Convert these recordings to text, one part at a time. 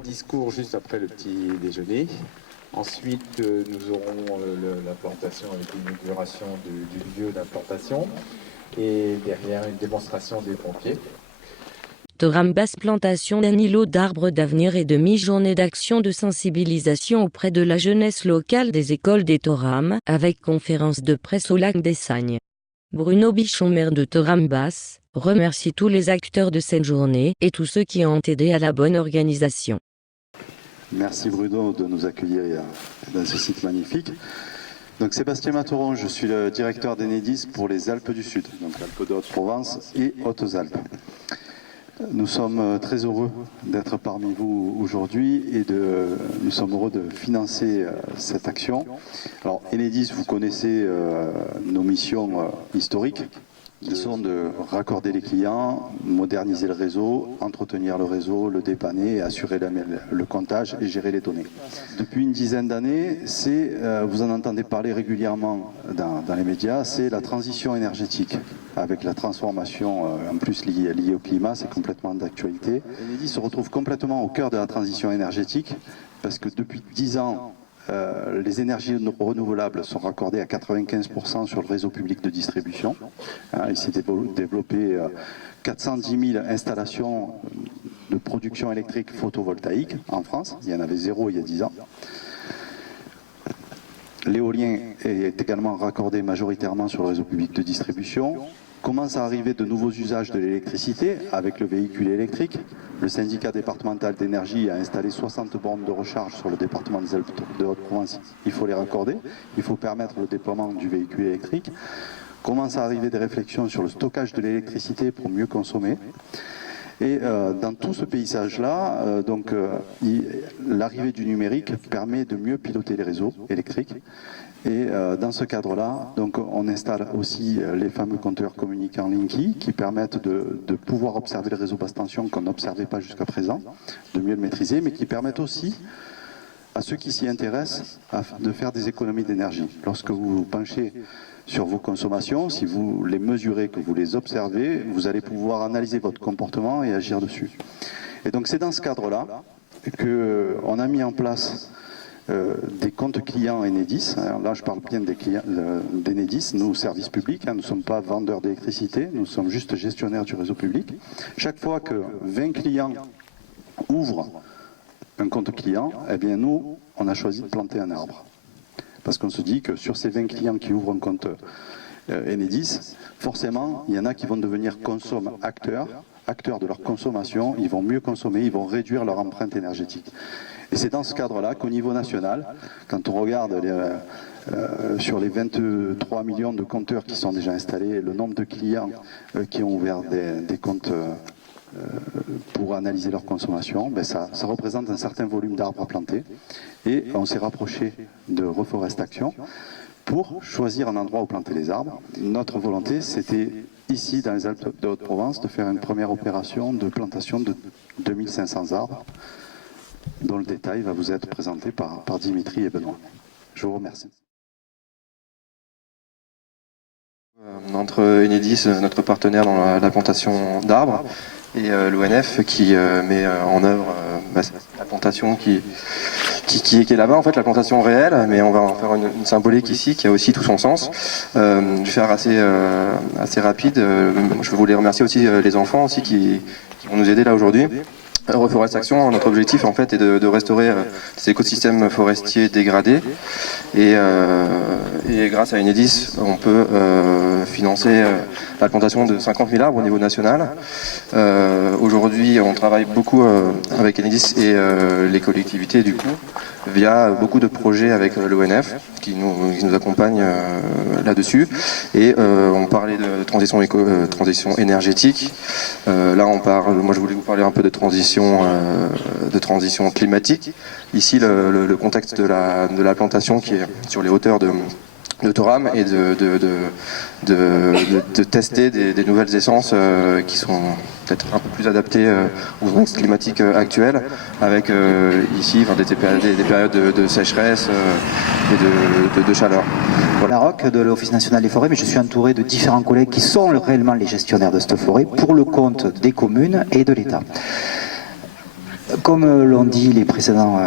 discours juste après le petit déjeuner. Ensuite, nous aurons l'implantation avec l'inauguration du lieu d'implantation et derrière une démonstration des pompiers. Toram Basse, plantation d'un îlot d'arbres d'avenir et demi-journée d'action de sensibilisation auprès de la jeunesse locale des écoles des Toram, avec conférence de presse au lac des Sagnes. Bruno Bichon, maire de Toram Basse, remercie tous les acteurs de cette journée et tous ceux qui ont aidé à la bonne organisation. Merci Bruno de nous accueillir dans ce site magnifique. Donc Sébastien Matoron, je suis le directeur d'Enedis pour les Alpes du Sud, donc Alpes de Haute-Provence et Hautes-Alpes. Nous sommes très heureux d'être parmi vous aujourd'hui et nous sommes heureux de financer cette action. Alors Enedis, vous connaissez nos missions historiques, qui sont de raccorder les clients, moderniser le réseau, entretenir le réseau, le dépanner, assurer le comptage et gérer les données. Depuis une dizaine d'années, vous en entendez parler régulièrement dans les médias, c'est la transition énergétique. Avec la transformation en plus liée au climat, c'est complètement d'actualité. Enedis se retrouve complètement au cœur de la transition énergétique parce que depuis 10 ans, les énergies renouvelables sont raccordées à 95% sur le réseau public de distribution. Il s'est développé 410 000 installations de production électrique photovoltaïque en France. Il y en avait 0 il y a 10 ans. L'éolien est également raccordé majoritairement sur le réseau public de distribution. Commencent à arriver de nouveaux usages de l'électricité avec le véhicule électrique. Le syndicat départemental d'énergie a installé 60 bornes de recharge sur le département des Alpes de Haute-Provence. Il faut les raccorder, il faut permettre le déploiement du véhicule électrique. Commencent à arriver des réflexions sur le stockage de l'électricité pour mieux consommer. Et dans tout ce paysage-là, l'arrivée du numérique permet de mieux piloter les réseaux électriques. Et dans ce cadre-là, on installe aussi les fameux compteurs communicants Linky qui permettent de pouvoir observer le réseau basse tension qu'on n'observait pas jusqu'à présent, de mieux le maîtriser, mais qui permettent aussi à ceux qui s'y intéressent de faire des économies d'énergie. Lorsque vous vous penchez sur vos consommations, si vous les mesurez, que vous les observez, vous allez pouvoir analyser votre comportement et agir dessus. Et donc c'est dans ce cadre-là qu'on a mis en place des comptes clients Enedis. Alors là, je parle bien des clients d'Enedis, nous, services publics, nous ne sommes pas vendeurs d'électricité, nous sommes juste gestionnaires du réseau public. Chaque fois que 20 clients ouvrent un compte client, eh bien nous, on a choisi de planter un arbre. Parce qu'on se dit que sur ces 20 clients qui ouvrent un compte Enedis, forcément, il y en a qui vont devenir acteurs de leur consommation, ils vont mieux consommer, ils vont réduire leur empreinte énergétique. Et c'est dans ce cadre-là qu'au niveau national, quand on regarde sur les 23 millions de compteurs qui sont déjà installés, le nombre de clients qui ont ouvert des comptes pour analyser leur consommation, ça représente un certain volume d'arbres à planter. Et on s'est rapproché de Reforestation pour choisir un endroit où planter les arbres. Notre volonté, c'était ici, dans les Alpes de Haute-Provence, de faire une première opération de plantation de 2500 arbres, dont le détail va vous être présenté par Dimitri et Benoît. Je vous remercie. Entre Enedis, notre partenaire dans la plantation d'arbres, et l'ONF qui met en œuvre la plantation qui est là-bas, en fait, la plantation réelle, mais on va en faire une symbolique ici qui a aussi tout son sens. Je vais faire assez rapide. Je voulais remercier aussi les enfants aussi qui vont nous aider là aujourd'hui. Reforestation, notre objectif en fait est de restaurer ces écosystèmes forestiers dégradés et grâce à Enedis on peut financer la plantation de 50 000 arbres au niveau national. Aujourd'hui on travaille beaucoup avec Enedis et les collectivités du coup via beaucoup de projets avec l'ONF qui nous accompagne là-dessus et on parlait de transition énergétique. Là moi je voulais vous parler un peu de transition climatique. Ici le contexte de la plantation qui est sur les hauteurs de Toram et de tester des nouvelles essences qui sont peut-être un peu plus adaptées aux contextes climatiques actuels avec ici des périodes de sécheresse et de chaleur. Voilà. Larocque de l'Office national des forêts, mais je suis entouré de différents collègues qui sont réellement les gestionnaires de cette forêt pour le compte des communes et de l'État. Comme l'ont dit les précédents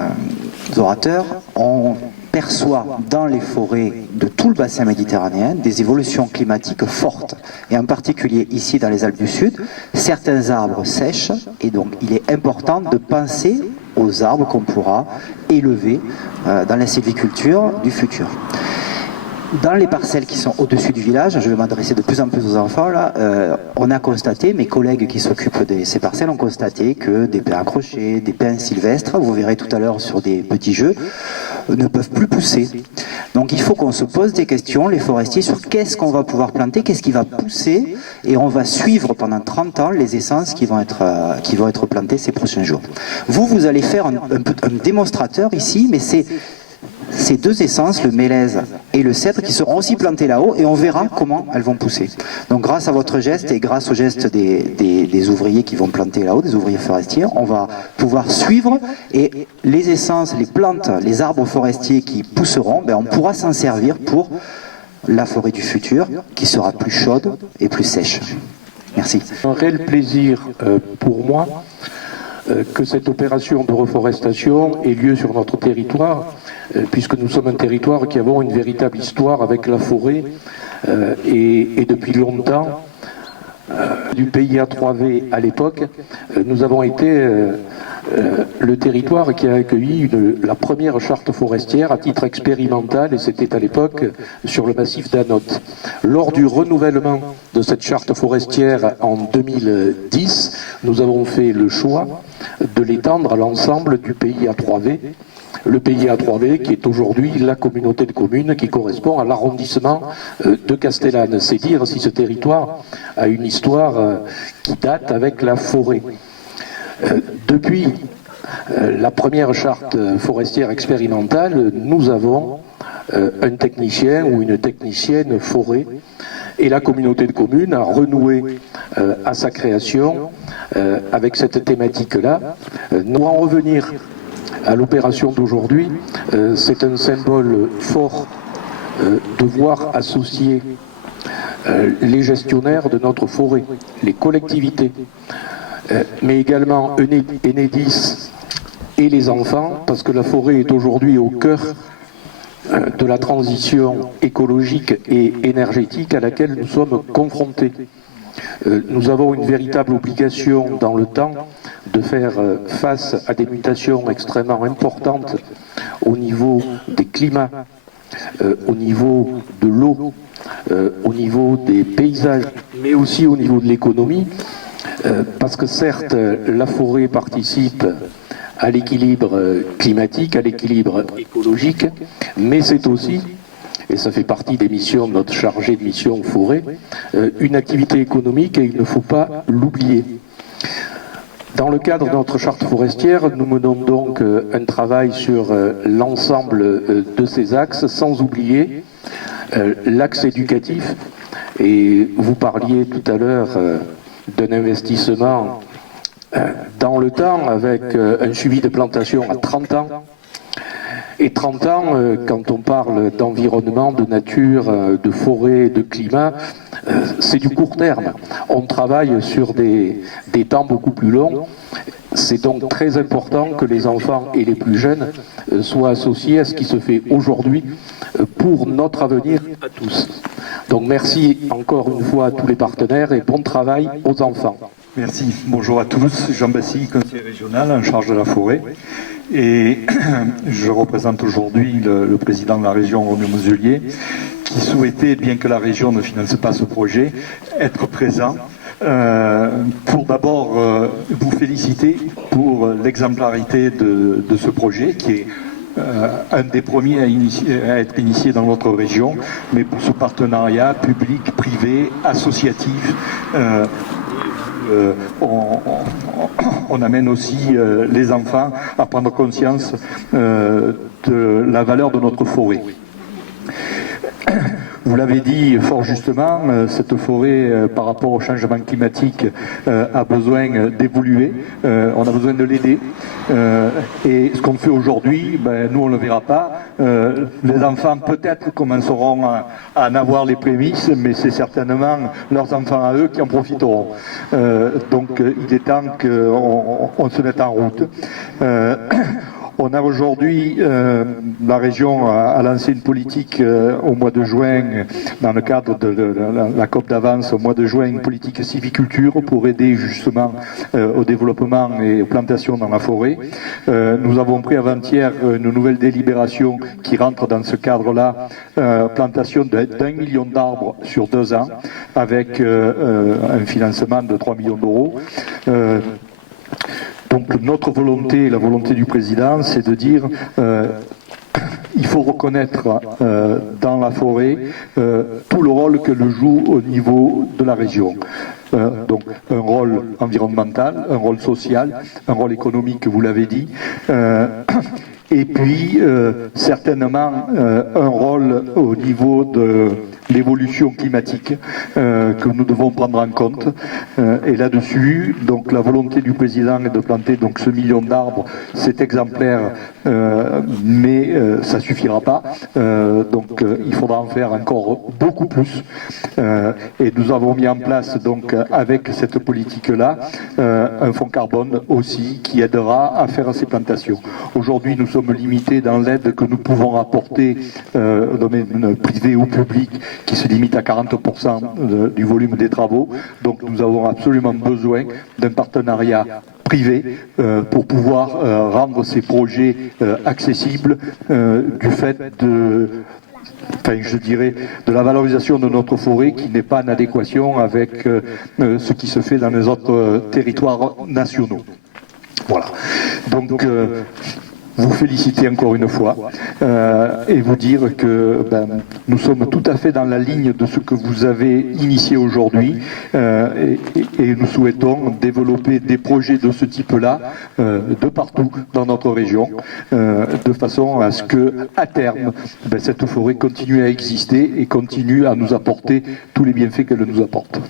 orateurs, on perçoit dans les forêts de tout le bassin méditerranéen des évolutions climatiques fortes. Et en particulier ici dans les Alpes du Sud, certains arbres sèchent et donc il est important de penser aux arbres qu'on pourra élever dans la sylviculture du futur. Dans les parcelles qui sont au-dessus du village, je vais m'adresser de plus en plus aux enfants, là, on a constaté, mes collègues qui s'occupent de ces parcelles ont constaté que des pins accrochés, des pins sylvestres, vous verrez tout à l'heure sur des petits jeux, ne peuvent plus pousser. Donc il faut qu'on se pose des questions, les forestiers, sur qu'est-ce qu'on va pouvoir planter, qu'est-ce qui va pousser, et on va suivre pendant 30 ans les essences qui vont être plantées ces prochains jours. Vous allez faire un démonstrateur ici, mais c'est ces deux essences, le mélèze et le cèdre, qui seront aussi plantées là-haut, et on verra comment elles vont pousser. Donc grâce à votre geste et grâce au geste des ouvriers qui vont planter là-haut, des ouvriers forestiers, on va pouvoir suivre, et les essences, les plantes, les arbres forestiers qui pousseront, ben on pourra s'en servir pour la forêt du futur, qui sera plus chaude et plus sèche. Merci. Un réel plaisir pour moi que cette opération de reforestation ait lieu sur notre territoire, puisque nous sommes un territoire qui avons une véritable histoire avec la forêt, et depuis longtemps, du pays A3V à l'époque, nous avons été le territoire qui a accueilli la première charte forestière à titre expérimental, et c'était à l'époque sur le massif d'Anote. Lors du renouvellement de cette charte forestière en 2010, nous avons fait le choix de l'étendre à l'ensemble du pays A3V. Le pays A3V qui est aujourd'hui la communauté de communes qui correspond à l'arrondissement de Castellane. C'est dire si ce territoire a une histoire qui date avec la forêt. Depuis la première charte forestière expérimentale, nous avons un technicien ou une technicienne forêt, et la communauté de communes a renoué à sa création avec cette thématique-là. Nous en revenir à l'opération d'aujourd'hui, c'est un symbole fort de voir associer les gestionnaires de notre forêt, les collectivités, mais également Enedis et les enfants, parce que la forêt est aujourd'hui au cœur de la transition écologique et énergétique à laquelle nous sommes confrontés. Nous avons une véritable obligation dans le temps de faire face à des mutations extrêmement importantes au niveau des climats, au niveau de l'eau, au niveau des paysages, mais aussi au niveau de l'économie, parce que certes, la forêt participe à l'équilibre climatique, à l'équilibre écologique, mais c'est aussi, et ça fait partie des missions de notre chargé de mission forêt, une activité économique, et il ne faut pas l'oublier. Dans le cadre de notre charte forestière, nous menons donc un travail sur l'ensemble de ces axes, sans oublier l'axe éducatif. Et vous parliez tout à l'heure d'un investissement dans le temps, avec un suivi de plantation à 30 ans. Et 30 ans, quand on parle d'environnement, de nature, de forêt, de climat, c'est du court terme. On travaille sur des temps beaucoup plus longs. C'est donc très important que les enfants et les plus jeunes soient associés à ce qui se fait aujourd'hui pour notre avenir à tous. Donc merci encore une fois à tous les partenaires et bon travail aux enfants. Merci. Bonjour à tous. Jean Bassy, conseiller régional en charge de la forêt. Et je représente aujourd'hui le président de la région, René Muselier, qui souhaitait, bien que la région ne finance pas ce projet, être présent pour d'abord vous féliciter pour l'exemplarité de ce projet qui est un des premiers à être initié dans notre région, mais pour ce partenariat public-privé, associatif, on amène aussi les enfants à prendre conscience de la valeur de notre forêt. vous l'avez dit fort justement, cette forêt, par rapport au changement climatique, a besoin d'évoluer. On a besoin de l'aider. Et ce qu'on fait aujourd'hui, nous on ne le verra pas. Les enfants peut-être commenceront à en avoir les prémices, mais c'est certainement leurs enfants à eux qui en profiteront. Donc il est temps qu'on se mette en route. On a aujourd'hui, la région a lancé une politique au mois de juin, dans le cadre de la COP d'avance, au mois de juin, une politique civiculture pour aider justement au développement et aux plantations dans la forêt. Nous avons pris avant-hier une nouvelle délibération qui rentre dans ce cadre-là, plantation d'1 million d'arbres sur 2 ans, avec un financement de 3 millions d'euros. Donc notre volonté, la volonté du président, c'est de dire il faut reconnaître dans la forêt tout le rôle qu'elle joue au niveau de la région. Donc un rôle environnemental, un rôle social, un rôle économique, vous l'avez dit, et puis certainement un rôle au niveau de l'évolution climatique que nous devons prendre en compte. Et là-dessus, donc la volonté du président est de planter donc ce million d'arbres, c'est exemplaire, mais ça suffira pas. Donc il faudra en faire encore beaucoup plus. Et nous avons mis en place donc avec cette politique-là un fonds carbone aussi qui aidera à faire ces plantations. Aujourd'hui, nous sommes limités dans l'aide que nous pouvons apporter au domaine privé ou public, qui se limite à 40% du volume des travaux. Donc nous avons absolument besoin d'un partenariat privé pour pouvoir rendre ces projets accessibles du fait de... Enfin, je dirais, de la valorisation de notre forêt qui n'est pas en adéquation avec ce qui se fait dans les autres territoires nationaux. Voilà. Donc, vous féliciter encore une fois et vous dire que nous sommes tout à fait dans la ligne de ce que vous avez initié aujourd'hui et nous souhaitons développer des projets de ce type-là de partout dans notre région de façon à ce que à terme cette forêt continue à exister et continue à nous apporter tous les bienfaits qu'elle nous apporte.